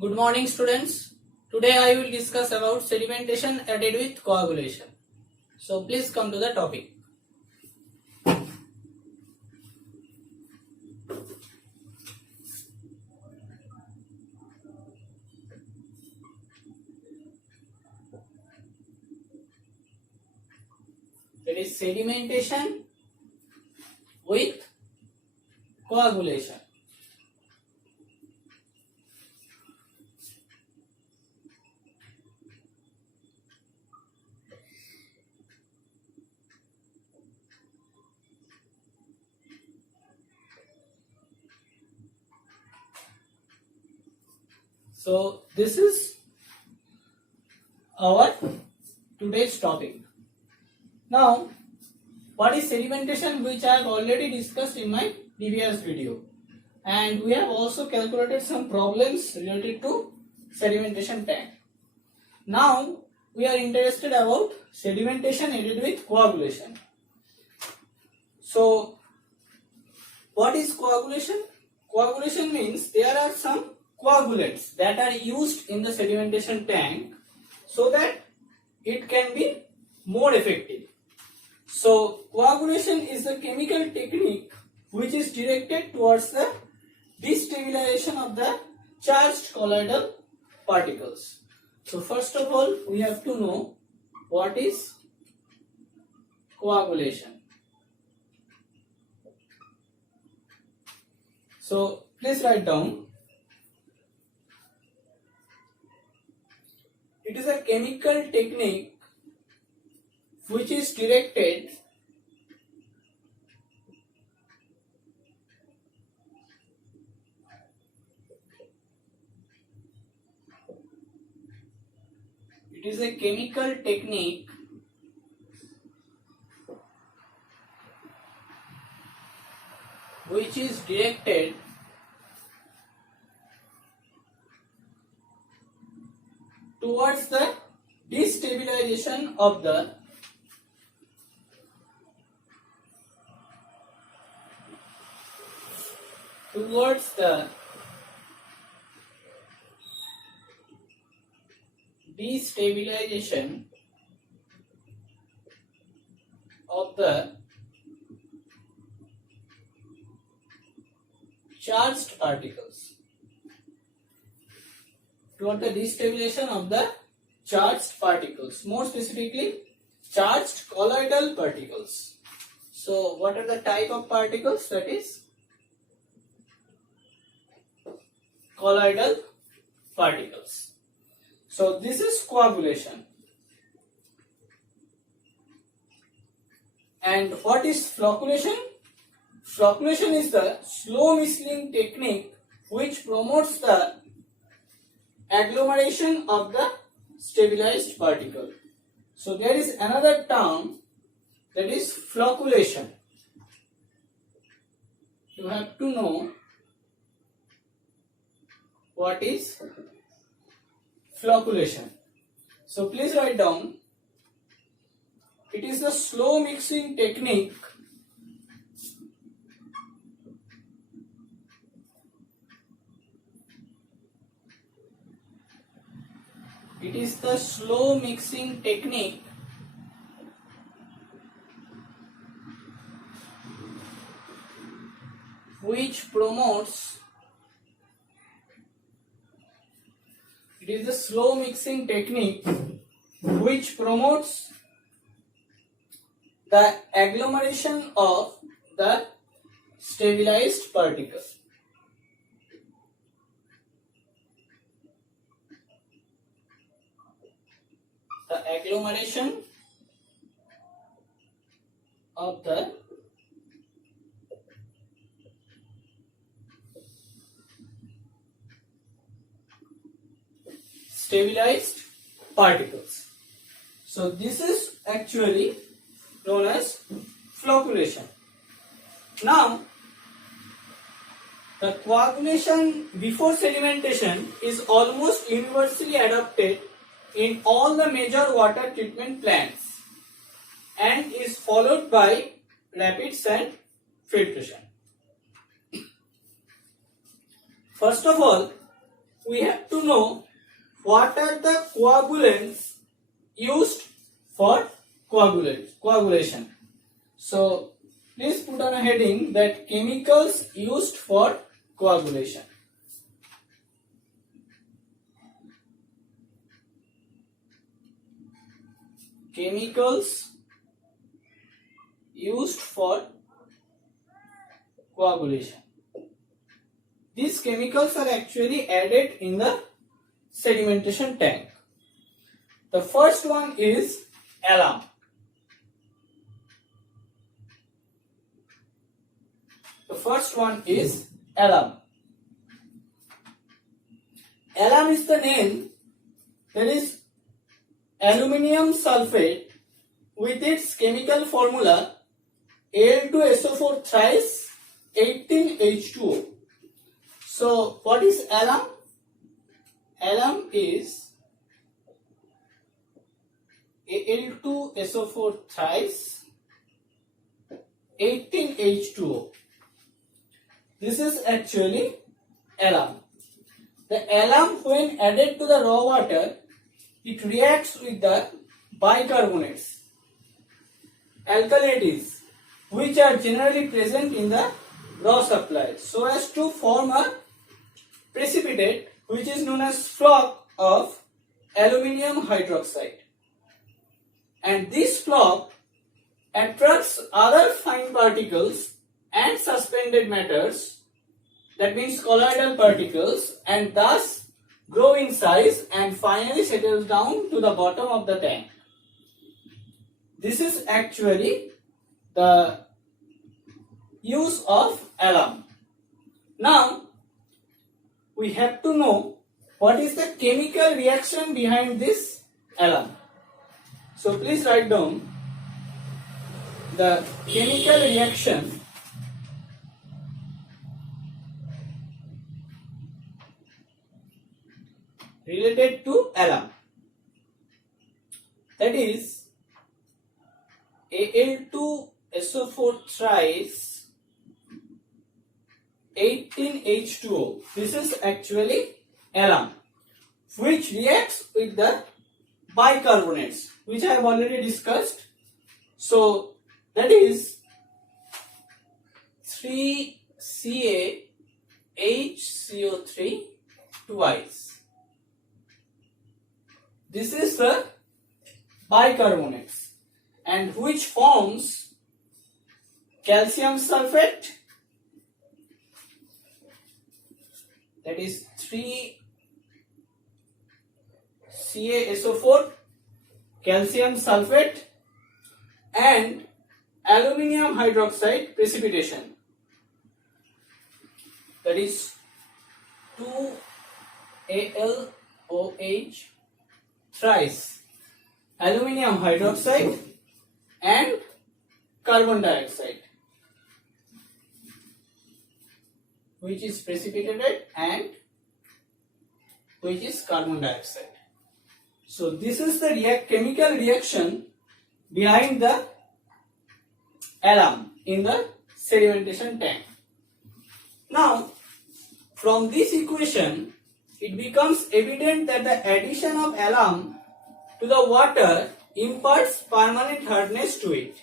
Good morning, students. Today I will discuss about sedimentation added with coagulation. So please come to the topic. It is sedimentation with coagulation. So this is our today's topic. Now, what is sedimentation, which I have already discussed in my previous video, and we have also calculated some problems related to sedimentation tank. Now we are interested about sedimentation aided with coagulation. So what is coagulation? Coagulation means there are some coagulants that are used in the sedimentation tank so that it can be more effective. So coagulation is a chemical technique which is directed towards the destabilization of the charged colloidal particles. So first of all, we have to know what is coagulation. So please write down. It is a chemical technique which is directed which is directed towards the destabilization of the charged particles. Toward the destabilization of the charged particles, more specifically charged colloidal particles. So what are the type of particles? That is colloidal particles. So this is coagulation. And what is flocculation? Flocculation is the slow mixing technique which promotes the agglomeration of the stabilized particle. So there is another term, that is flocculation. You have to know what is flocculation. So please write down. It is the slow mixing technique which promotes the agglomeration of the stabilized particle. The agglomeration of the stabilized particles. So this is actually known as flocculation. Now, the coagulation before sedimentation is almost universally adopted in all the major water treatment plants and is followed by rapids and filtration. First of all, we have to know what are the coagulants used for coagulation. So please put on a heading that chemicals used for coagulation. Chemicals used for coagulation. These chemicals are actually added in the sedimentation tank. The first one is alum. The first one is alum. Alum is the name, that is aluminium sulfate with its chemical formula Al2SO4 thrice 18H2O. So what is alum? Alum is Al2SO4 thrice 18H2O. This is actually alum. The alum, when added to the raw water, it reacts with the bicarbonates, alkalities, which are generally present in the raw supply, so as to form a precipitate which is known as flock of aluminium hydroxide. And this flock attracts other fine particles and suspended matters, that means colloidal particles, and thus grow in size and finally settles down to the bottom of the tank. This is actually the use of alum. Now we have to know what is the chemical reaction behind this alum. So please write down the chemical reaction related to alum. That is Al2SO4 thrice 18H2O. This is actually alum, which reacts with the bicarbonates, which I have already discussed. So that is 3CaHCO3 twice. This is the bicarbonates, and which forms calcium sulfate, that is 3CaSO4 calcium sulfate, and aluminium hydroxide precipitation, that is 2AlOH thrice aluminium hydroxide and carbon dioxide, which is precipitated and which is carbon dioxide. So this is the chemical reaction behind the alum in the sedimentation tank. Now from this equation, it becomes evident that the addition of alum to the water imparts permanent hardness to it,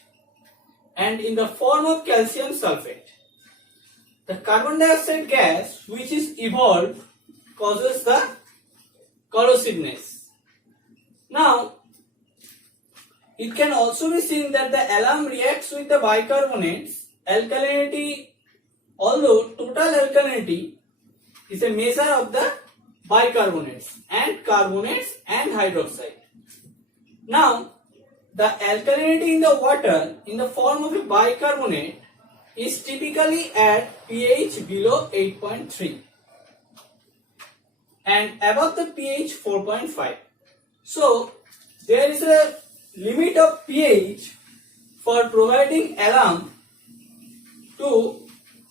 and in the form of calcium sulfate. The carbon dioxide gas, which is evolved, causes the corrosiveness. Now, it can also be seen that the alum reacts with the bicarbonates. Alkalinity, although total alkalinity is a measure of the bicarbonates and carbonates and hydroxide. Now, the alkalinity in the water in the form of a bicarbonate is typically at pH below 8.3 and above the pH 4.5. So, there is a limit of pH for providing alum to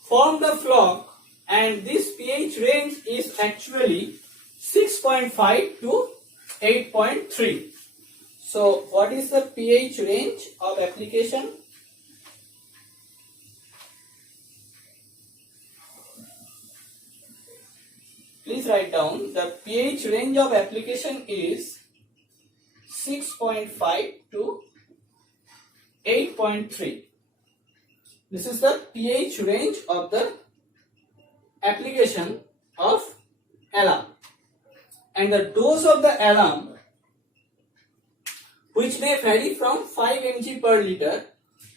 form the flock, and this pH range is actually 6.5 to 8.3. So what is the pH range of application? please write down the pH range of application is 6.5 to 8.3. This is the pH range of the application of alum, and the dose of the alum, which may vary from 5 mg per liter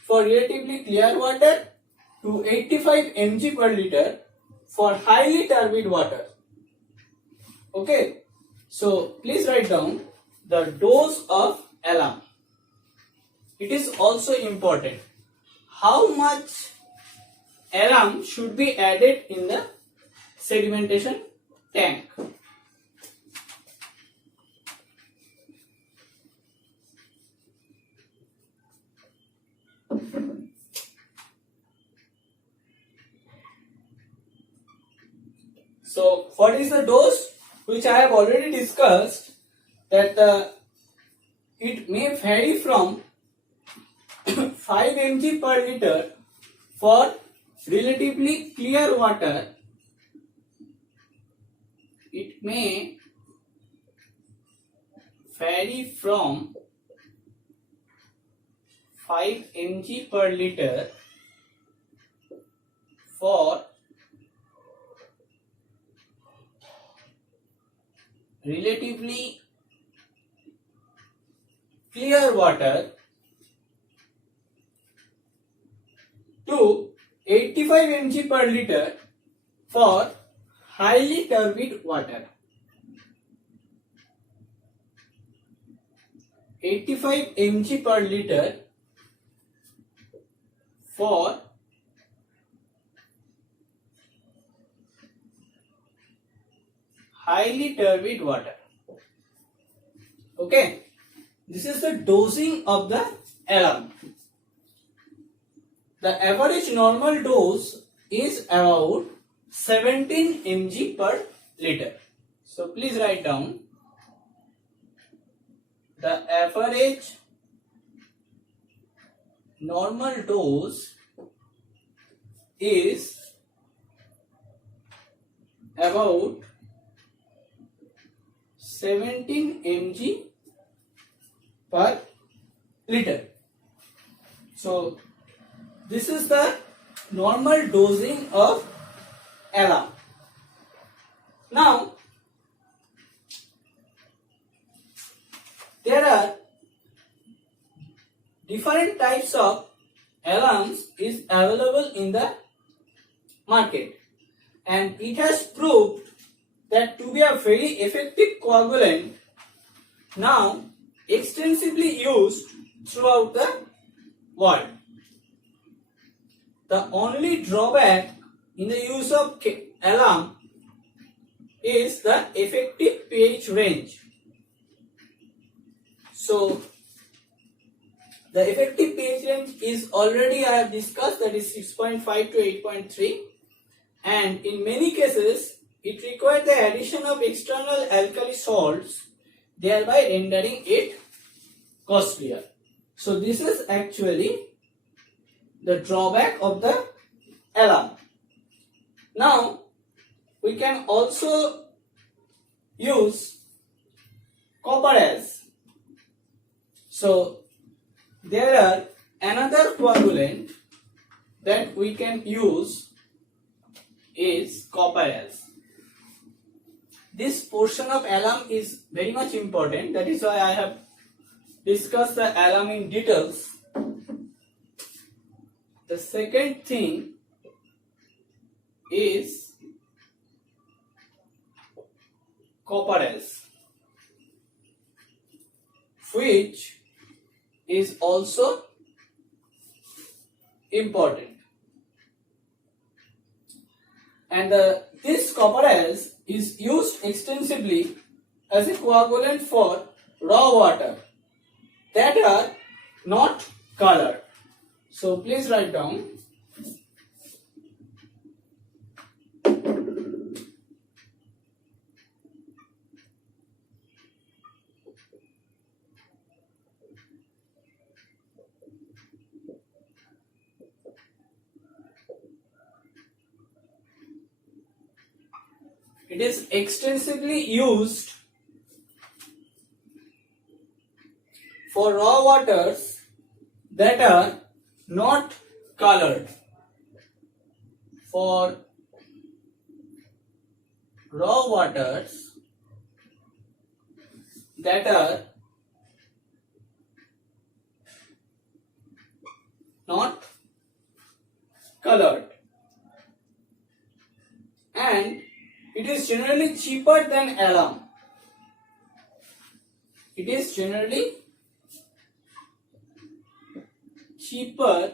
for relatively clear water to 85 mg per liter for highly turbid water. Okay, so please write down the dose of alum. It is also important how much alum should be added in the sedimentation tank. So what is the dose, which I have already discussed, that it may vary from 5 mg per liter for relatively clear water. It may vary from 5 mg per liter for relatively clear water to 85 mg per liter for highly turbid water. 85 mg per liter for highly turbid water. Okay, this is the dosing of the alum. The average normal dose is about 17 mg per liter. So please write down the average normal dose is about 17 mg per liter. So this is the normal dosing of alum. Now there are different types of alums is available in the market, and it has proved that to be a very effective coagulant, now extensively used throughout the world. The only drawback in the use of alum is the effective pH range. So the effective pH range is already I have discussed, that is 6.5 to 8.3, and in many cases it requires the addition of external alkali salts, thereby rendering it costlier. So this is actually the drawback of the alum. Now we can also use copper as. So there are another coagulant that we can use is copper as. This portion of alum is very much important. That is why I have discussed the alum in details. The second thing is copper as, which is also important. And this copper as is used extensively as a coagulant for raw water that are not colored. So please write down It is extensively used for raw waters that are not colored. For raw waters that are not colored, and it is generally cheaper than alum. It is generally cheaper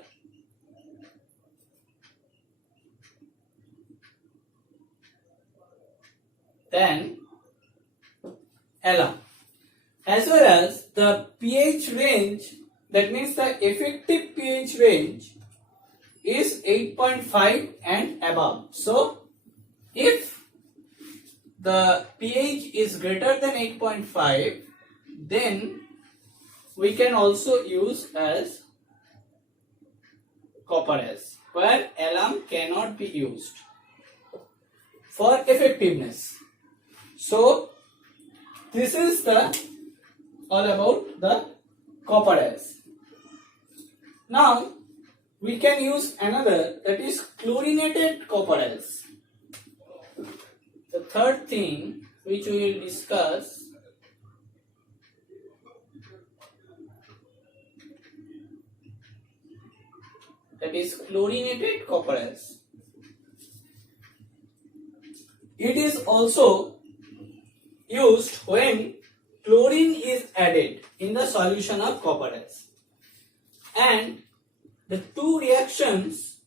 than alum. As well as the pH range, that means the effective pH range is 8.5 and above. So if the pH is greater than 8.5, then we can also use as copper as, where alum cannot be used for effectiveness. So this is the all about the copper as. Now we can use another, that is chlorinated copper as. The third thing which we will discuss that is chlorinated copper as. It is also used when chlorine is added in the solution of copper as, and the two reactions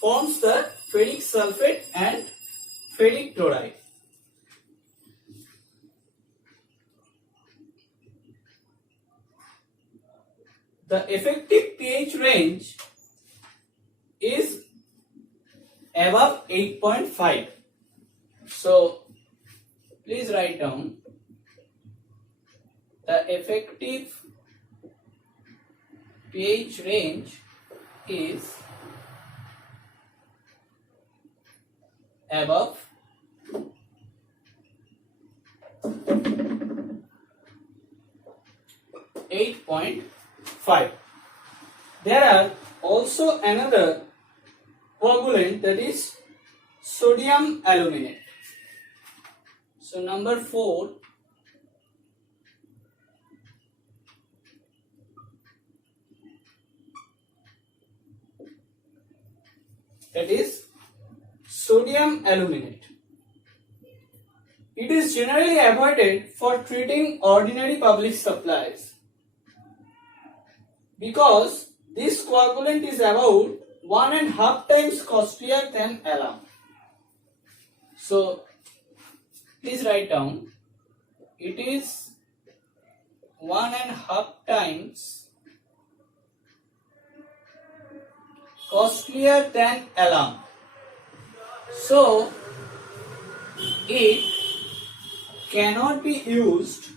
forms the ferric sulfate and ferric chloride. The effective pH range is above 8.5. So please write down the effective pH range is above 8.5. There are also another coagulant, that is sodium aluminate. So number 4, that is sodium aluminate. It is generally avoided for treating ordinary public supplies because this coagulant is about 1.5 times costlier than alum. So please write down, it is 1.5 times costlier than alum. So it cannot be used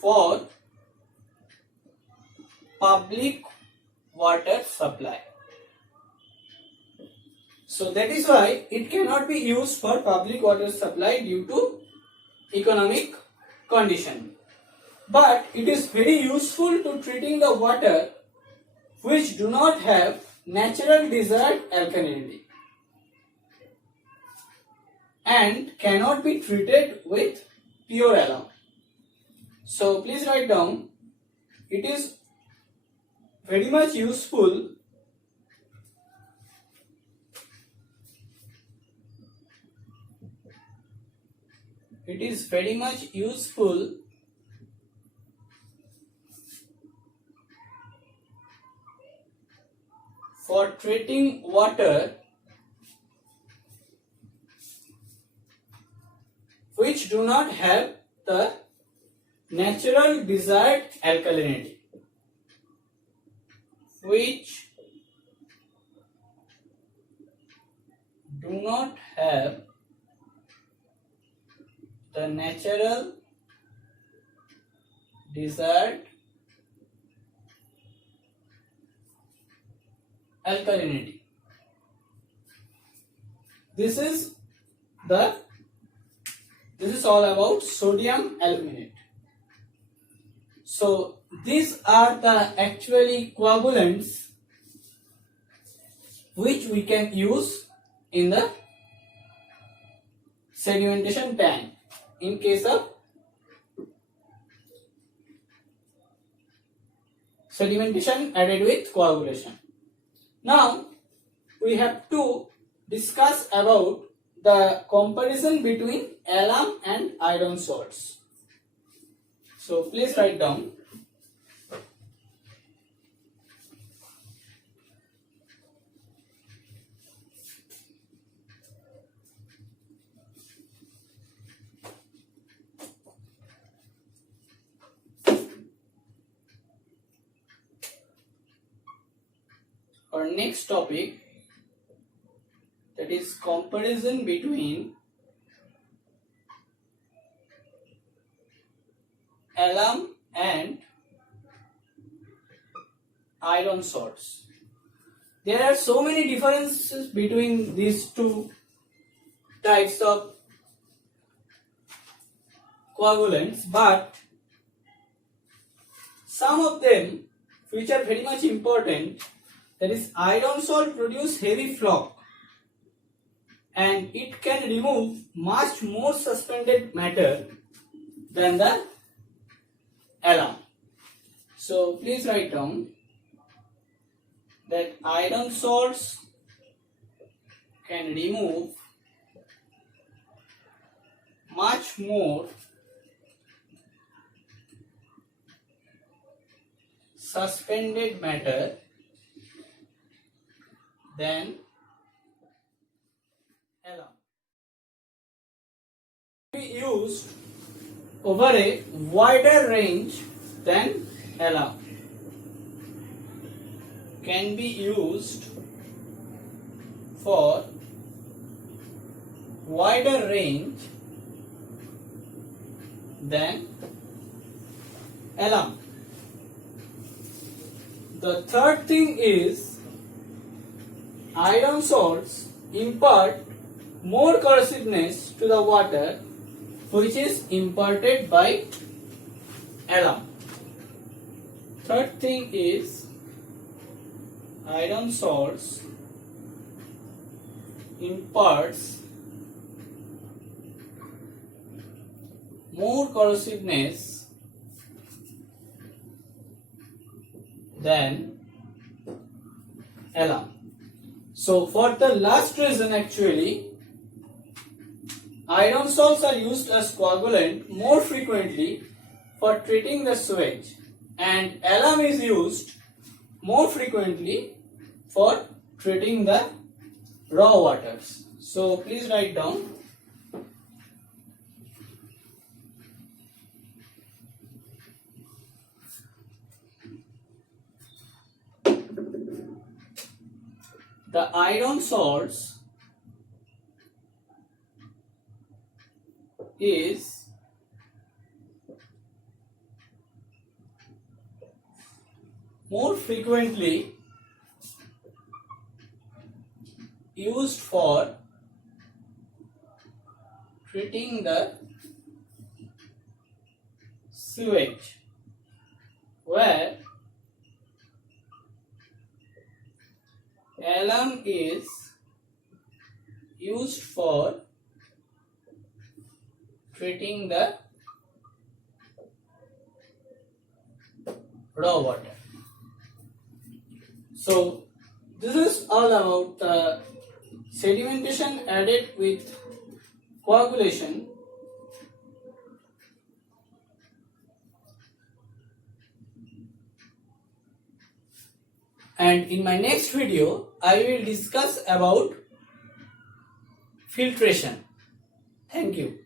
for public water supply. So that is why it cannot be used for public water supply due to economic condition. But it is very useful to treating the water which do not have natural desired alkalinity and cannot be treated with pure alum. So please write down, it is very much useful for treating water which do not have the natural desired alkalinity, which do not have the natural desired alkalinity. This is all about sodium aluminate. So these are the actually coagulants which we can use in the sedimentation tank in case of sedimentation added with coagulation. Now we have to discuss about the comparison between alum and iron salts. So please write down. Our next topic, that is comparison between alum and iron salts. There are so many differences between these two types of coagulants, but some of them which are very much important, that is iron salt produce heavy floc and it can remove much more suspended matter than the alum. So please write down that iron salts can remove much more suspended matter than alum. Be used over a wider range than alum. Can be used for wider range than alum. The third thing is iron salts impart more corrosiveness to the water which is imparted by alum. Third thing is iron salts imparts more corrosiveness than alum. So for the last reason, actually iron salts are used as coagulant more frequently for treating the sewage, and alum is used more frequently for treating the raw waters. So please write down. The iron salts is more frequently used for treating the sewage, where alum is used for treating the raw water. So this is all about the sedimentation added with coagulation. And in my next video, I will discuss about filtration. Thank you.